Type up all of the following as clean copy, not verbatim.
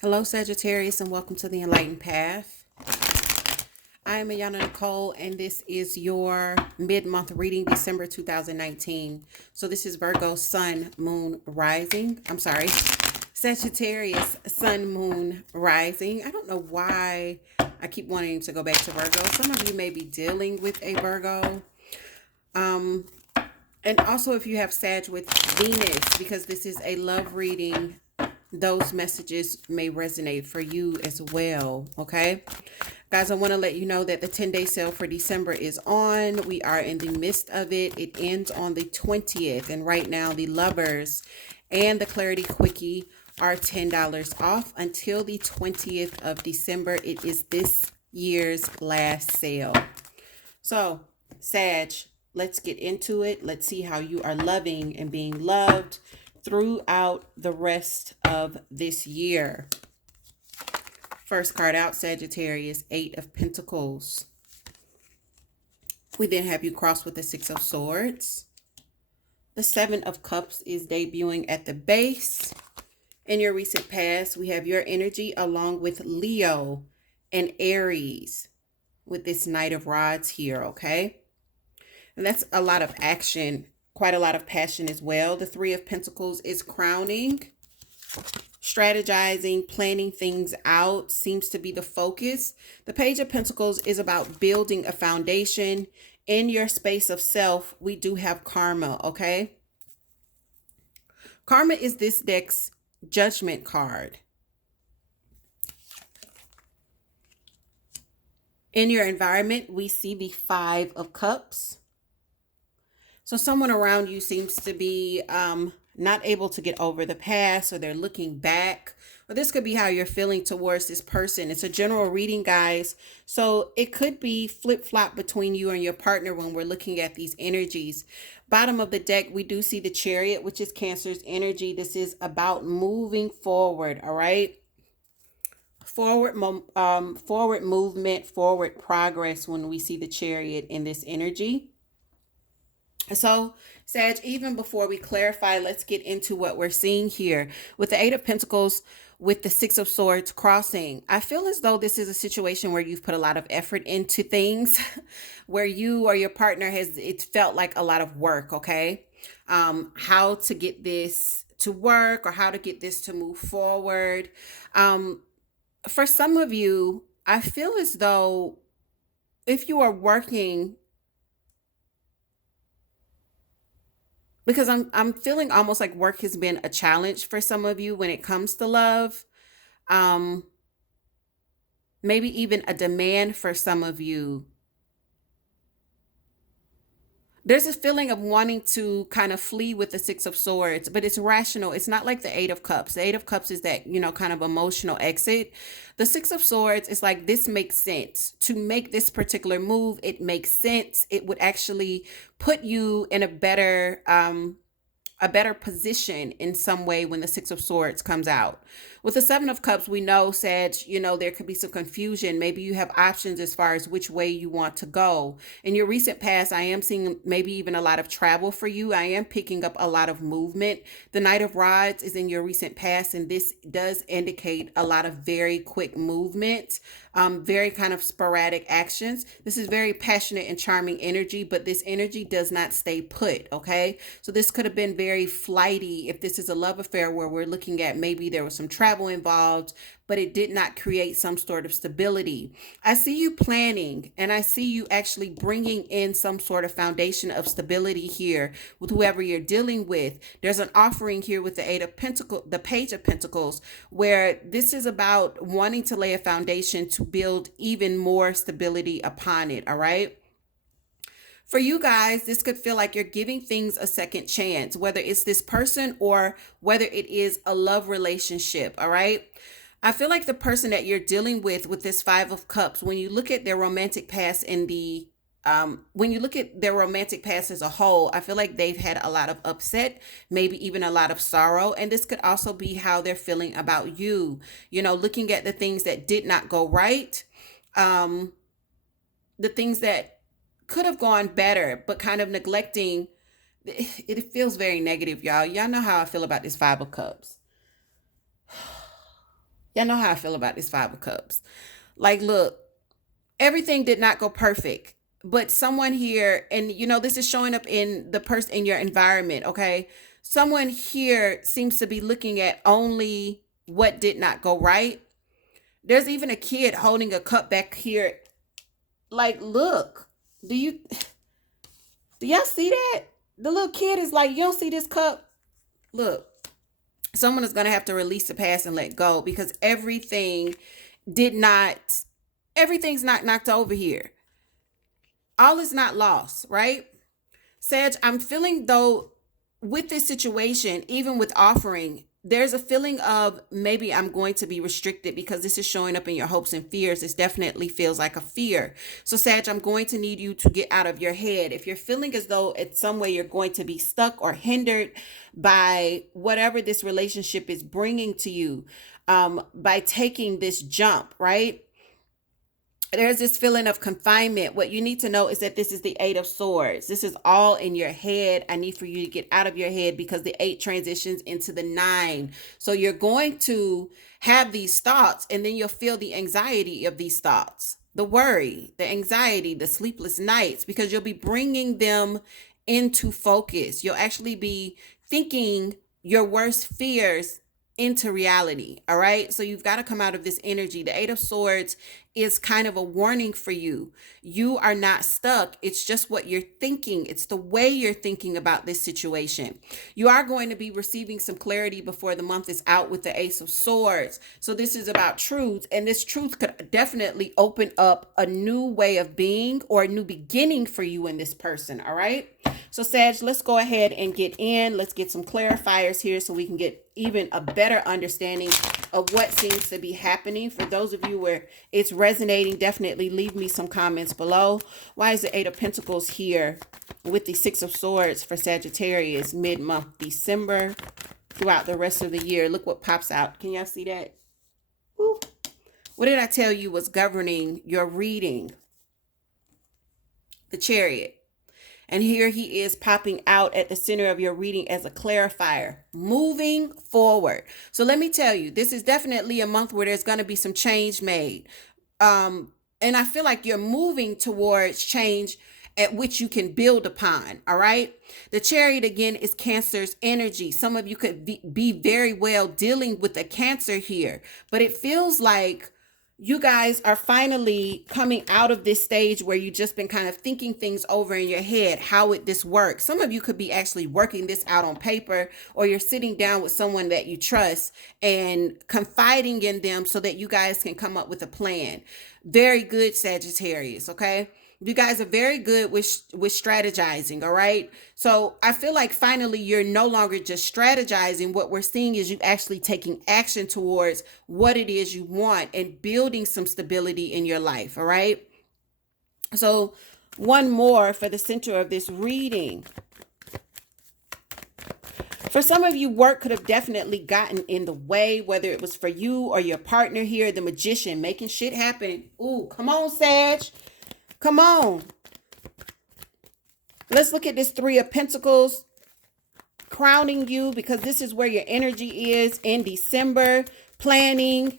Hello, Sagittarius, and welcome to the Enlightened Path. I am Ayana Nicole, and this is your mid-month reading, December 2019. So this is Virgo, Sun, Moon, Rising. I'm sorry, Sagittarius, Sun, Moon, Rising. I don't know why I keep wanting to go back to Virgo. Some of you may be dealing with a Virgo. And also if you have Sag with Venus, because this is a love reading, those messages may resonate for you as well. Okay, guys, I want to let you know that the 10-day sale for December is on. We are in the midst of it. It ends on the 20th, and right now the lovers and the Clarity Quickie are $10 off until the 20th of December. It is this year's last sale. So Sag, let's get into it. Let's see how you are loving and being loved throughout the rest of this year. First card out, Sagittarius, Eight of Pentacles. We then have you crossed with the Six of Swords. The Seven of Cups is debuting at the base. In your recent past, we have your energy along with Leo and Aries with this Knight of Rods here, okay? And that's a lot of action, quite a lot of passion as well. The Three of Pentacles is crowning. Strategizing, planning things out seems to be the focus. The Page of Pentacles is about building a foundation. In your space of self, we do have Karma, okay? Karma is this deck's Judgment card. In your environment, we see the Five of Cups. So someone around you seems to be not able to get over the past, or they're looking back, or this could be how you're feeling towards this person. It's a general reading, guys. So it could be flip-flop between you and your partner when we're looking at these energies. Bottom of the deck, we do see the Chariot, which is Cancer's energy. This is about moving forward, all right? Forward movement, forward progress when we see the Chariot in this energy. So, Sag, even before we clarify, let's get into what we're seeing here. With the Eight of Pentacles, with the Six of Swords crossing, I feel as though this is a situation where you've put a lot of effort into things, where you or your partner it's felt like a lot of work, okay? How to get this to work, or how to get this to move forward. For some of you, I feel as though if you are working, because I'm feeling almost like work has been a challenge for some of you when it comes to love. Um, Maybe even a demand for some of you. There's a feeling of wanting to kind of flee with the Six of Swords, but it's rational. It's not like the Eight of Cups. The Eight of Cups is that, kind of emotional exit. The Six of Swords is like, this makes sense. To make this particular move, it makes sense. It would actually put you in a better position in some way when the Six of Swords comes out. With the Seven of Cups, we know, Sag, there could be some confusion. Maybe you have options as far as which way you want to go. In your recent past, I am seeing maybe even a lot of travel for you. I am picking up a lot of movement. The Knight of Rods is in your recent past, and this does indicate a lot of very quick movement, very kind of sporadic actions. This is very passionate and charming energy, but this energy does not stay put, okay? So this could have been very flighty if this is a love affair where we're looking at maybe there was some travel involved, but it did not create some sort of stability. I see you planning, and I see you actually bringing in some sort of foundation of stability here with whoever you're dealing with. There's an offering here with the Eight of Pentacles, the Page of Pentacles, where this is about wanting to lay a foundation to build even more stability upon it, all right? For you guys, this could feel like you're giving things a second chance, whether it's this person or whether it is a love relationship, all right? I feel like the person that you're dealing with this Five of Cups, when you look at their romantic past when you look at their romantic past as a whole, I feel like they've had a lot of upset, maybe even a lot of sorrow. And this could also be how they're feeling about you, looking at the things that did not go right, the things that could have gone better, but kind of neglecting. It feels very negative, y'all. Y'all know how I feel about this Five of Cups. Y'all know how I feel about this Five of Cups. Like, look, everything did not go perfect, but someone here, and this is showing up in the person in your environment, okay? Someone here seems to be looking at only what did not go right. There's even a kid holding a cup back here. Like, look, do y'all see that? The little kid is like, you don't see this cup? Look, someone is going to have to release the past and let go, because everything's not knocked over here. All is not lost, right? Sag, I'm feeling though with this situation, even with offering, there's a feeling of maybe I'm going to be restricted, because this is showing up in your hopes and fears. This definitely feels like a fear. So Sag, I'm going to need you to get out of your head. If you're feeling as though in some way you're going to be stuck or hindered by whatever this relationship is bringing to you, by taking this jump, right? There's this feeling of confinement. What you need to know is that this is the Eight of Swords. This is all in your head. I need for you to get out of your head, because the 8 transitions into the 9. So you're going to have these thoughts, and then you'll feel the anxiety of these thoughts, the worry, the anxiety, the sleepless nights, because you'll be bringing them into focus. You'll actually be thinking your worst fears into reality. All right. So you've got to come out of this energy. The 8 of Swords is kind of a warning for you. You are not stuck. It's just what you're thinking. It's the way you're thinking about this situation. You are going to be receiving some clarity before the month is out with the Ace of Swords. So this is about truth, and this truth could definitely open up a new way of being or a new beginning for you and this person. All right. So Sag, let's go ahead and get in. Let's get some clarifiers here so we can get even a better understanding of what seems to be happening. For those of you where it's resonating, definitely leave me some comments below. Why is the 8 of Pentacles here with the 6 of Swords for Sagittarius mid-month December throughout the rest of the year? Look what pops out. Can y'all see that? Woo. What did I tell you was governing your reading? The Chariot. And here he is popping out at the center of your reading as a clarifier, moving forward. So let me tell you, this is definitely a month where there's going to be some change made. And I feel like you're moving towards change at which you can build upon. All right. The Chariot again is Cancer's energy. Some of you could be very well dealing with a Cancer here, but it feels like you guys are finally coming out of this stage where you've just been kind of thinking things over in your head. How would this work? Some of you could be actually working this out on paper, or you're sitting down with someone that you trust and confiding in them so that you guys can come up with a plan. Very good, Sagittarius. Okay. You guys are very good with strategizing. All right. So I feel like finally you're no longer just strategizing. What we're seeing is you actually taking action towards what it is you want and building some stability in your life. All right. So one more for the center of this reading. For some of you, work could have definitely gotten in the way, whether it was for you or your partner here, the Magician, making shit happen. Ooh, come on, Sag. Come on. Let's look at this 3 of Pentacles crowning you, because this is where your energy is in December. Planning,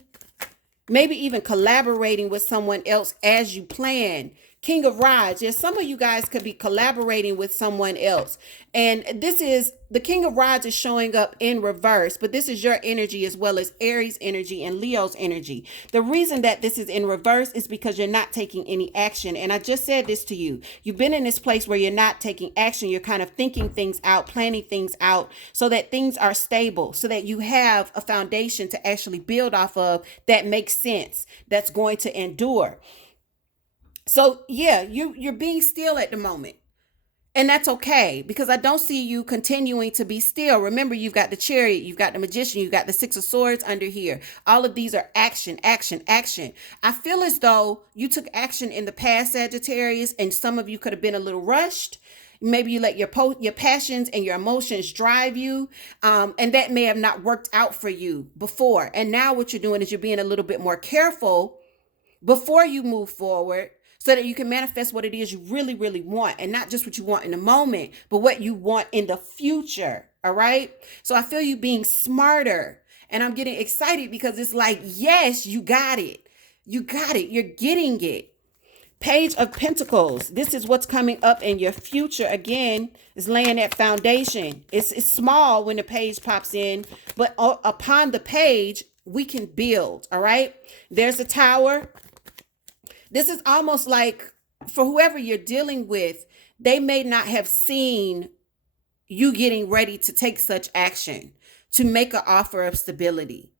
maybe even collaborating with someone else as you plan. King of Rods. Yes, some of you guys could be collaborating with someone else. And this is, the King of Rods is showing up in reverse, but this is your energy as well as Aries energy and Leo's energy. The reason that this is in reverse is because you're not taking any action. And I just said this to you. You've been in this place where you're not taking action. You're kind of thinking things out, planning things out so that things are stable, so that you have a foundation to actually build off of that makes sense, that's going to endure. So yeah, you're being still at the moment. And that's okay, because I don't see you continuing to be still. Remember, you've got the Chariot, you've got the Magician, you've got the 6 of Swords under here. All of these are action, action, action. I feel as though you took action in the past, Sagittarius, and some of you could have been a little rushed. Maybe you let your passions and your emotions drive you, and that may have not worked out for you before. And now what you're doing is you're being a little bit more careful before you move forward, so that you can manifest what it is you really, really want, and not just what you want in the moment, but what you want in the future. All right. So I feel you being smarter And I'm getting excited because it's like, yes, you got it. You got it. You're getting it. Page of Pentacles. This is what's coming up in your future. Again, is laying that foundation. It's small when the page pops in, but upon the page, we can build. All right. There's a tower. This is almost like for whoever you're dealing with, they may not have seen you getting ready to take such action, to make an offer of stability.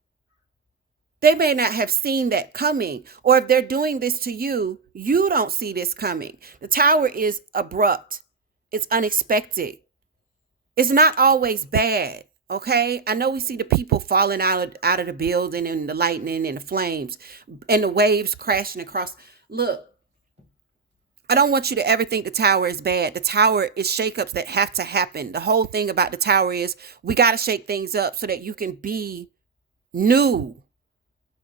They may not have seen that coming, or if they're doing this to you, you don't see this coming. The tower is abrupt. It's unexpected. It's not always bad. Okay. I know we see the people falling out of the building and the lightning and the flames and the waves crashing across. Look, I don't want you to ever think the tower is bad. The tower is shakeups that have to happen. The whole thing about the tower is we got to shake things up so that you can be new,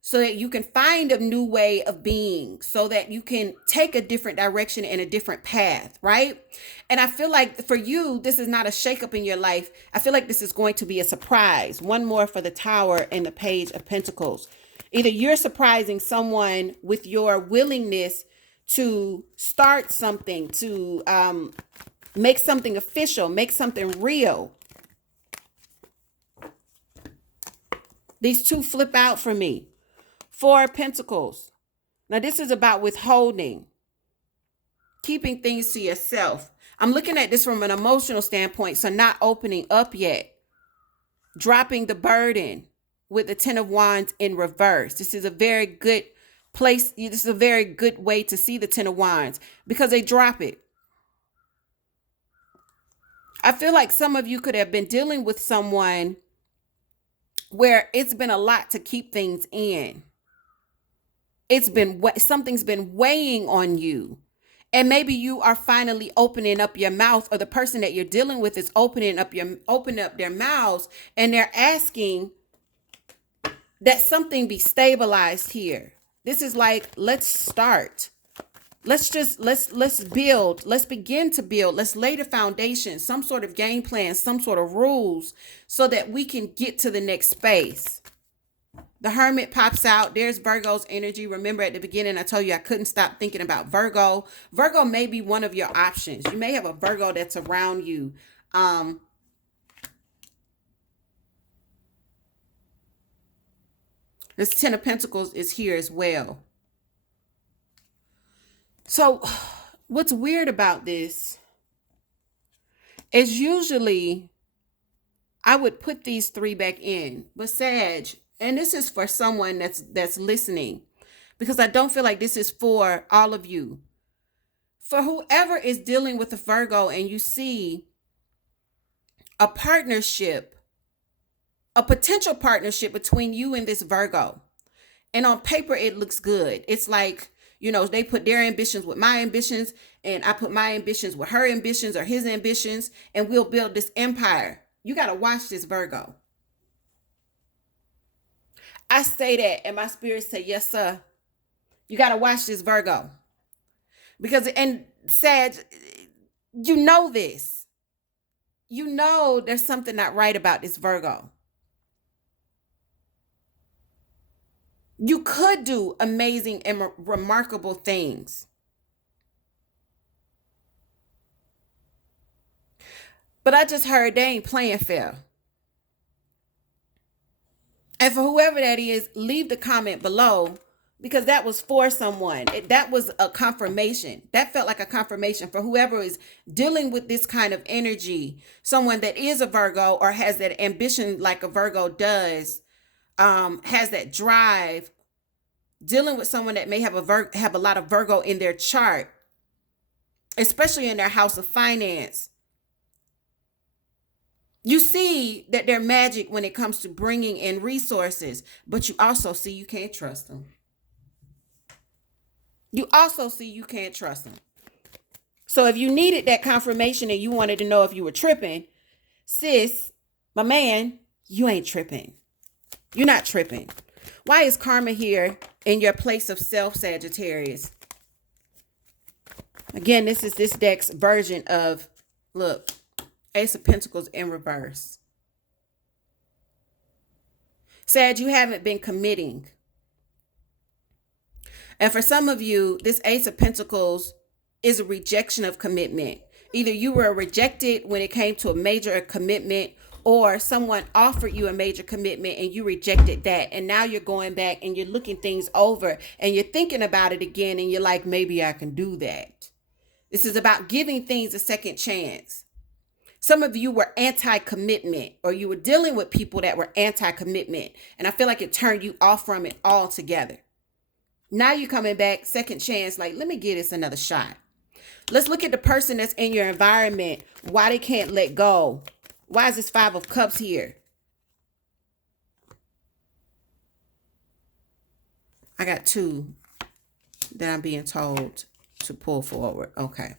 so that you can find a new way of being, so that you can take a different direction and a different path, right? And I feel like for you, this is not a shakeup in your life. I feel like this is going to be a surprise. One more for the tower and the page of pentacles. Either you're surprising someone with your willingness to start something, to make something official, make something real. These two flip out for me. Four of Pentacles. Now this is about withholding, keeping things to yourself. I'm looking at this from an emotional standpoint, so not opening up yet. Dropping the burden with the Ten of Wands in reverse. This is a very good place. This is a very good way to see the Ten of Wands because they drop it. I feel like some of you could have been dealing with someone where it's been a lot to keep things in. Something's been weighing on you. And maybe you are finally opening up your mouth, or the person that you're dealing with is opening up their mouths, and they're asking that something be stabilized here. This is like, let's start. Let's build. Let's begin to build. Let's lay the foundation, some sort of game plan, some sort of rules, so that we can get to the next space. The Hermit pops out. There's Virgo's energy. Remember at the beginning, I told you I couldn't stop thinking about Virgo. Virgo may be one of your options. You may have a Virgo that's around you. This Ten of Pentacles is here as well. So what's weird about this is usually I would put these three back in, but Sag, and this is for someone that's listening, because I don't feel like this is for all of you. For whoever is dealing with a Virgo and you see a partnership, a potential partnership between you and this Virgo, and on paper it looks good. It's like, you know, they put their ambitions with my ambitions, and I put my ambitions with her ambitions or his ambitions, and we'll build this empire. You got to watch this, Virgo. I say that, and my spirit say, yes, sir. You got to watch this, Virgo. Because, and Sag, you know this. You know there's something not right about this Virgo. You could do amazing and remarkable things. But I just heard they ain't playing fair. And for whoever that is, leave the comment below, because that was for someone. That was a confirmation. That felt like a confirmation for whoever is dealing with this kind of energy. Someone that is a Virgo or has that ambition like a Virgo does, has that drive, dealing with someone that may have a lot of Virgo in their chart, especially in their house of finance. You see that they're magic when it comes to bringing in resources, but you also see you can't trust them. You also see you can't trust them. So if you needed that confirmation and you wanted to know if you were tripping, sis, my man, you ain't tripping. You're not tripping. Why is karma here in your place of self, Sagittarius? Again, this is this deck's version of, look, Ace of Pentacles in reverse. Sag, you haven't been committing. And for some of you, this Ace of Pentacles is a rejection of commitment. Either you were rejected when it came to a major commitment, or someone offered you a major commitment and you rejected that. And now you're going back and you're looking things over and you're thinking about it again and you're like, maybe I can do that. This is about giving things a second chance. Some of you were anti-commitment, or you were dealing with people that were anti-commitment. And I feel like it turned you off from it altogether. Now you're coming back, second chance, like, let me give this another shot. Let's look at the person that's in your environment, why they can't let go. Why is this Five of Cups here? I got two that I'm being told to pull forward. Okay.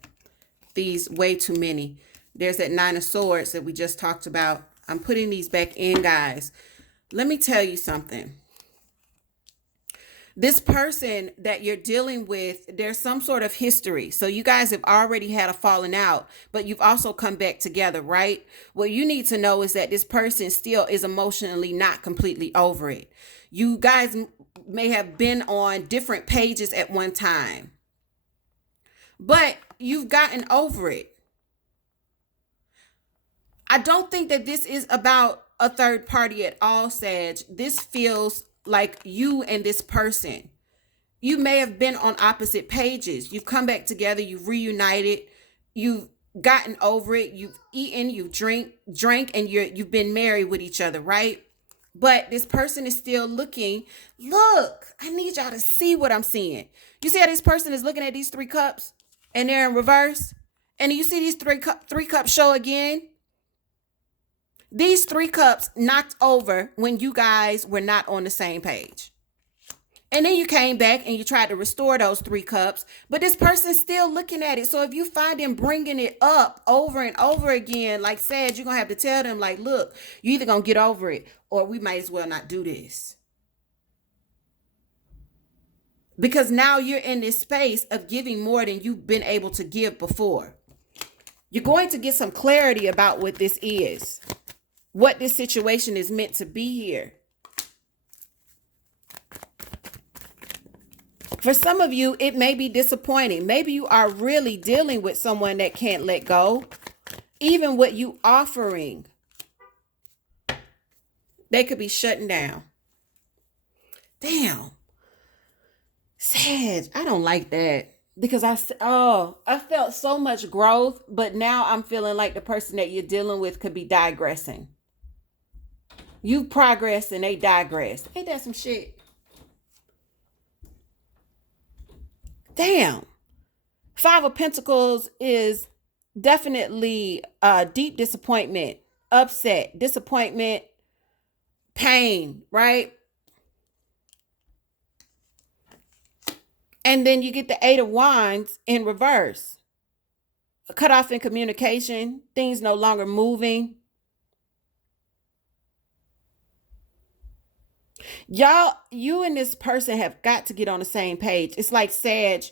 These way too many. There's that Nine of Swords that we just talked about. I'm putting these back in, guys. Let me tell you something. This person that you're dealing with, there's some sort of history. So you guys have already had a falling out, but you've also come back together, right? What you need to know is that this person still is emotionally not completely over it. You guys may have been on different pages at one time, but you've gotten over it. I don't think that this is about a third party at all, Sag. This feels like you and this person. You may have been on opposite pages. You've come back together, you've reunited, you've gotten over it, you've eaten, you've drank, and you've been married with each other, right? But this person is still looking. Look, I need y'all to see what I'm seeing. You see how this person is looking at these 3 cups and they're in reverse? And you see these three cups show again? These 3 cups knocked over when you guys were not on the same page. And then you came back and you tried to restore those 3 cups, but this person's still looking at it. So if you find them bringing it up over and over again, like Sag, you're going to have to tell them, like, look, you either going to get over it or we might as well not do this. Because now you're in this space of giving more than you've been able to give before. You're going to get some clarity about what this is, what this situation is meant to be here. For some of you, it may be disappointing. Maybe you are really dealing with someone that can't let go. Even what you offering, they could be shutting down. Damn. Sag, I don't like that. Because I felt so much growth, but now I'm feeling like the person that you're dealing with could be digressing. You progress and they digress. Ain't that some shit? Damn. 5 of Pentacles is definitely deep disappointment, upset, disappointment, pain, right? And then you get the 8 of Wands in reverse. A cutoff in communication, things no longer moving. Y'all, you and this person have got to get on the same page. It's like Sag,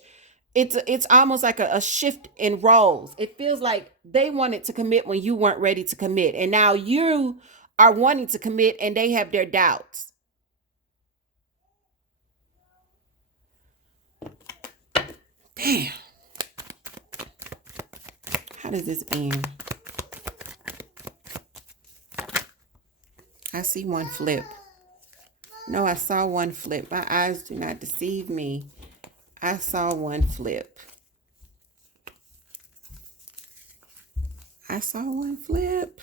it's almost like a shift in roles. It feels like they wanted to commit when you weren't ready to commit. And now you are wanting to commit and they have their doubts. Damn. How does this end? I see one flip. No, I saw one flip. My eyes do not deceive me. I saw one flip. I saw one flip.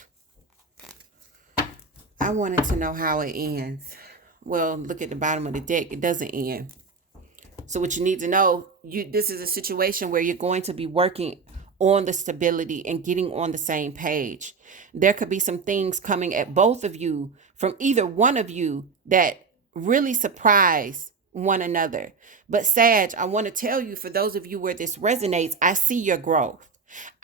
I wanted to know how it ends. Well, look at the bottom of the deck. It doesn't end. So what you need to know, this is a situation where you're going to be working on the stability and getting on the same page. There could be some things coming at both of you from either one of you that really surprise one another. But Sag, I want to tell you, for those of you where this resonates, I see your growth.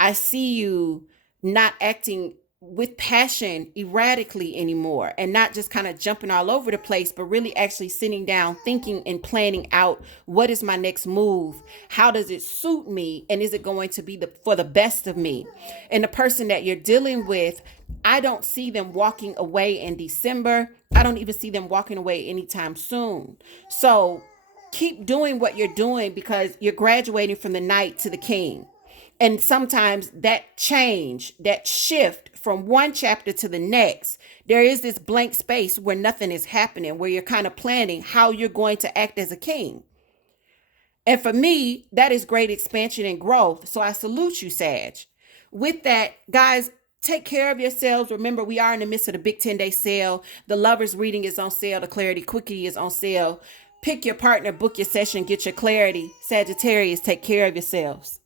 I see you not acting with passion erratically anymore, and not just kind of jumping all over the place, but really actually sitting down, thinking and planning out, what is my next move? How does it suit me? And is it going to be for the best of me? And the person that you're dealing with, I don't see them walking away in December. I don't even see them walking away anytime soon. So keep doing what you're doing, because you're graduating from the knight to the king. And sometimes that change, that shift from one chapter to the next, there is this blank space where nothing is happening, where you're kind of planning how you're going to act as a king. And for me, that is great expansion and growth. So I salute you, Sag. With that, guys, take care of yourselves. Remember, we are in the midst of the big 10-day sale. The Lovers reading is on sale. The Clarity Quickie is on sale. Pick your partner, book your session, get your clarity. Sagittarius, take care of yourselves.